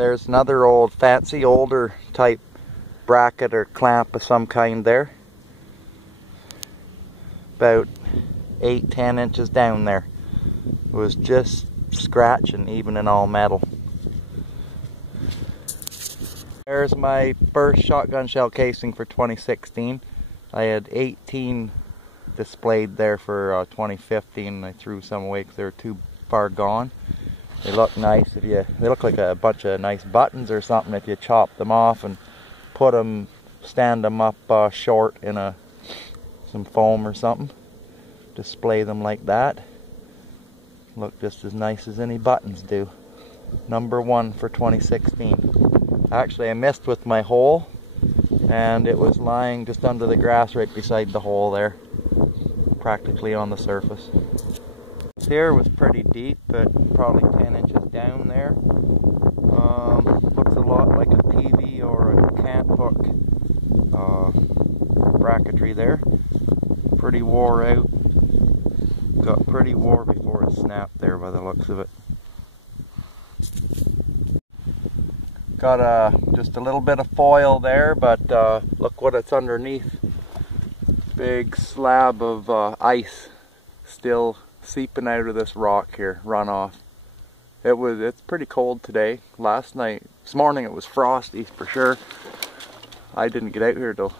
There's another old, fancy, older type bracket or clamp of some kind there. About 8-10 inches down there. It was just scratching, even in all metal. There's my first shotgun shell casing for 2016. I had 18 displayed there for 2015. I threw some away because they were too far gone. They look nice if you, they look like a bunch of nice buttons or something if you chop them off and put them, stand them up short in some foam or something. Display them like that. Look just as nice as any buttons do. Number 1 for 2016. Actually, I missed with my hole, and it was lying just under the grass right beside the hole there, practically on the surface. This here was pretty deep, but probably 10 inches down there. Looks a lot like a PV or a cant hook bracketry there. Pretty wore out. Got pretty wore before it snapped there by the looks of it. Got just a little bit of foil there, but look what it's underneath. Big slab of ice still seeping out of this rock here, runoff. It's pretty cold today. This morning it was frosty for sure. I didn't get out here till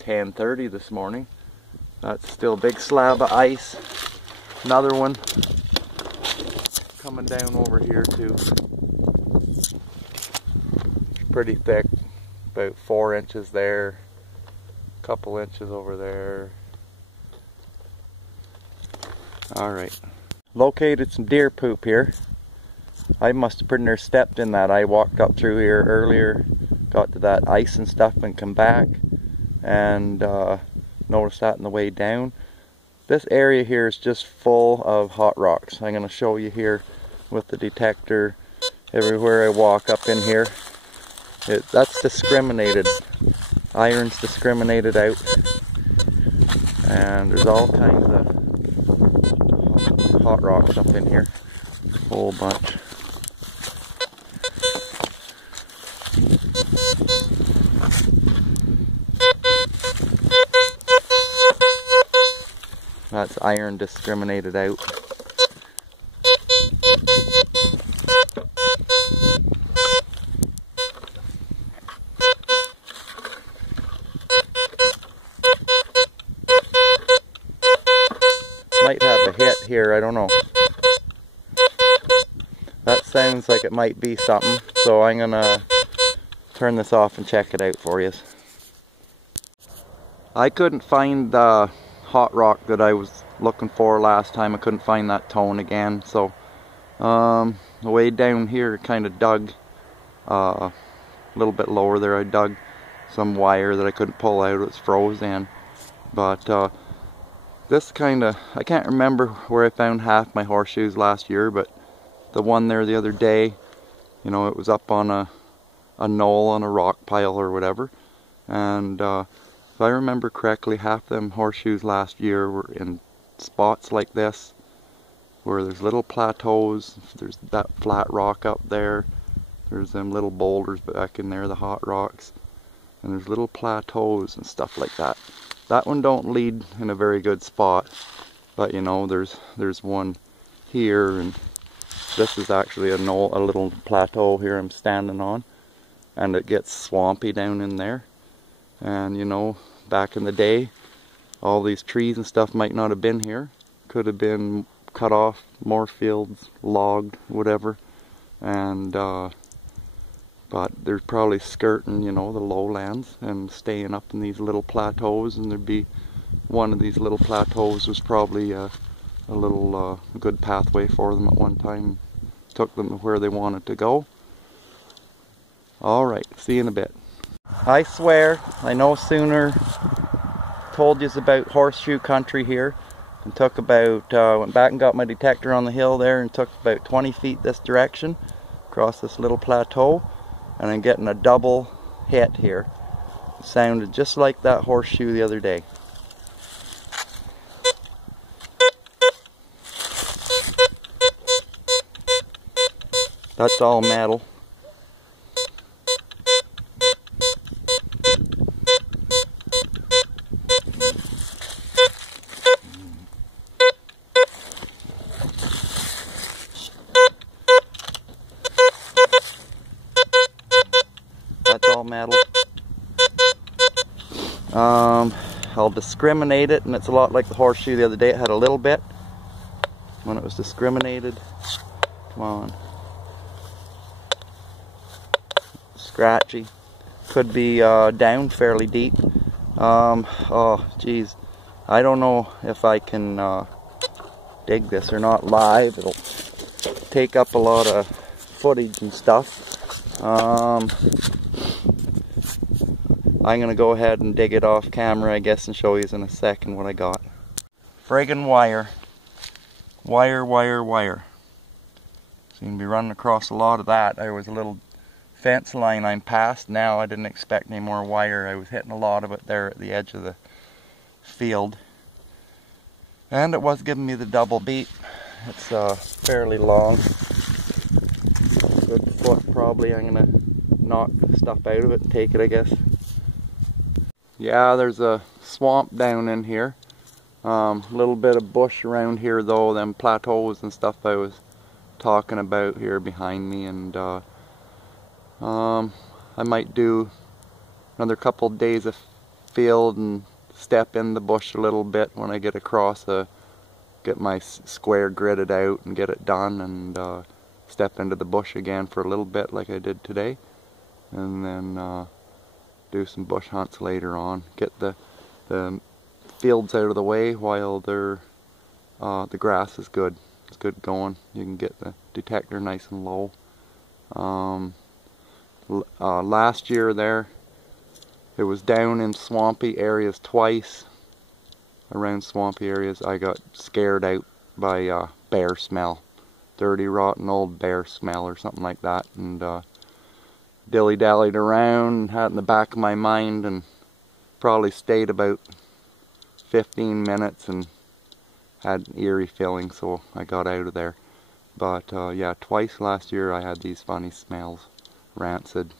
10:30 this morning. That's still a big slab of ice. Another one coming down over here too. Pretty thick, about 4 inches there, a couple inches over there. Alright, located some deer poop here. I must have pretty near stepped in that. I walked up through here earlier, got to that ice and stuff and come back, and noticed that on the way down. This area here is just full of hot rocks. I'm going to show you here with the detector everywhere I walk up in here. That's discriminated. Iron's discriminated out. And there's all kinds of hot rocks up in here. A whole bunch. That's iron discriminated out. Might have a hit here, I don't know. That sounds like it might be something, so I'm gonna turn this off and check it out for you. I couldn't find the hot rock that I was looking for last time. I couldn't find that tone again, so the way down here kind of dug a little bit lower there. I dug some wire that I couldn't pull out. It was frozen, but this kind of, I can't remember where I found half my horseshoes last year, but the one there the other day, you know, it was up on a knoll on a rock pile or whatever, and if I remember correctly, half them horseshoes last year were in spots like this, where there's little plateaus. There's that flat rock up there, there's them little boulders back in there, the hot rocks, and there's little plateaus and stuff like that. That one don't lead in a very good spot, but you know, there's one here, and this is actually a knoll, a little plateau here I'm standing on, and it gets swampy down in there. And you know, back in the day, all these trees and stuff might not have been here. Could have been cut off, more fields, logged, whatever. And but they're probably skirting, you know, the lowlands and staying up in these little plateaus, and there'd be one of these little plateaus was probably a little good pathway for them at one time. Took them to where they wanted to go. Alright, see you in a bit. I swear, I no sooner told you about horseshoe country here and took about, went back and got my detector on the hill there and took about 20 feet this direction across this little plateau, and I'm getting a double hit here. It sounded just like that horseshoe the other day. That's all metal. metal. I'll discriminate it, and it's a lot like the horseshoe the other day. It had a little bit when it was discriminated. Come on. Scratchy. Could be down fairly deep. Oh geez, I don't know if I can dig this or not live. It'll take up a lot of footage and stuff. I'm gonna go ahead and dig it off camera, I guess, and show you in a second what I got. Friggin' wire. Wire, wire, wire. Seem to be running across a lot of that. There was a little fence line I'm past now. I didn't expect any more wire. I was hitting a lot of it there at the edge of the field. And it was giving me the double beat. It's fairly long. Good foot probably. I'm gonna knock stuff out of it and take it, I guess. Yeah, there's a swamp down in here. A little bit of bush around here though, them plateaus and stuff I was talking about here behind me, and I might do another couple days of field and step in the bush a little bit when I get across, get my square gridded out and get it done, and step into the bush again for a little bit like I did today, and then do some bush hunts later on. Get the fields out of the way while they're the grass is good. It's good going. You can get the detector nice and low. Last year there, it was down in swampy areas twice. Around swampy areas I got scared out by bear smell. Dirty, rotten old bear smell or something like that, and dilly-dallied around and had it in the back of my mind, and probably stayed about 15 minutes and had an eerie feeling, so I got out of there. But yeah, twice last year I had these funny smells, rancid,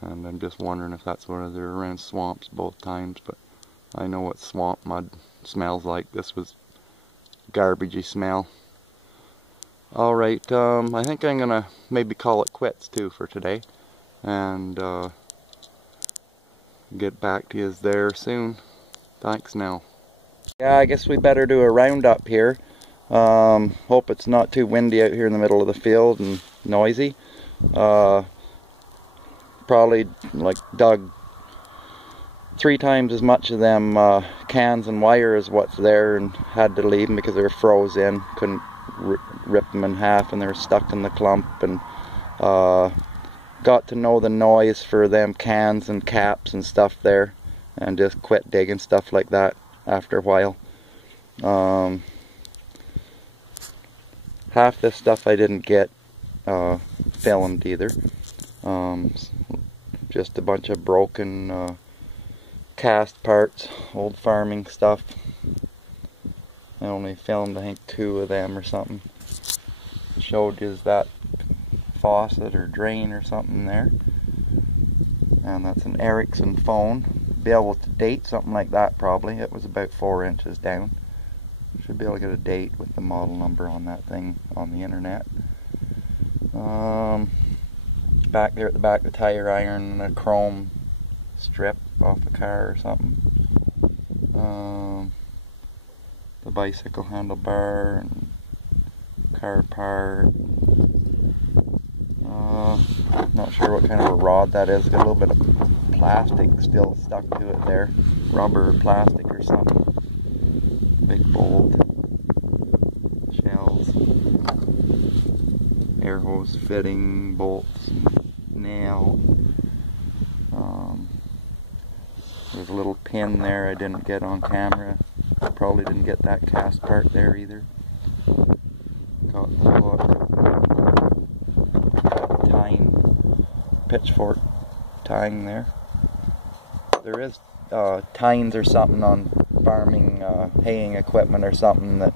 and I'm just wondering if that's whether they're around swamps both times, but I know what swamp mud smells like. This was garbagey smell. Alright, I think I'm gonna maybe call it quits too for today, and get back to you there soon. Thanks now. Yeah, I guess we better do a roundup here. Hope it's not too windy out here in the middle of the field and noisy. Probably like dug 3 times as much of them cans and wire as what's there, and had to leave them because they were froze in. Couldn't rip them in half, and they were stuck in the clump, and got to know the noise for them cans and caps and stuff there, and just quit digging stuff like that after a while. Half this stuff I didn't get filmed either. Just a bunch of broken cast parts, old farming stuff. I only filmed I think 2 of them or something. Showed you that faucet or drain or something there, and that's an Ericsson phone. Be able to date something like that probably. It was about 4 inches down. Should be able to get a date with the model number on that thing on the internet. Back there at the back, the tire iron and a chrome strip off a car or something. The bicycle handlebar and car part. Not sure what kind of a rod that is. Got a little bit of plastic still stuck to it there. Rubber or plastic or something. Big bolt. Shells. Air hose fitting, bolts, nail. There's a little pin there I didn't get on camera. I probably didn't get that cast part there either. Got the hook. Tine, pitchfork tying there. There is tines or something on farming haying equipment or something that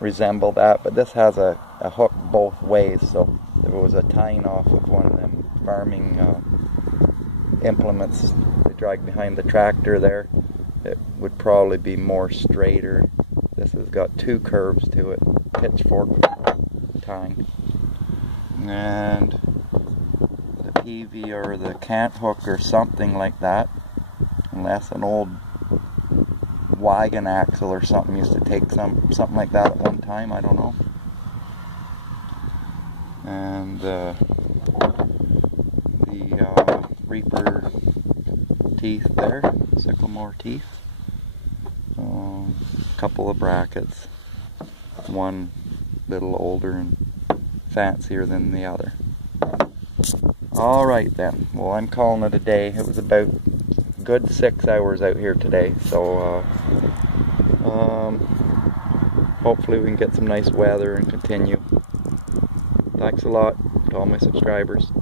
resemble that, but this has a hook both ways, so if it was a tine off of one of them farming implements they drag behind the tractor there, it would probably be more straighter. This has got 2 curves to it, pitchfork tine, and Peavey or the cant hook or something like that, unless an old wagon axle or something used to take something like that at one time, I don't know. And the reaper teeth there, sycamore teeth, a couple of brackets, one little older and fancier than the other. Alright then, well, I'm calling it a day. It was about a good 6 hours out here today, so hopefully we can get some nice weather and continue. Thanks a lot to all my subscribers.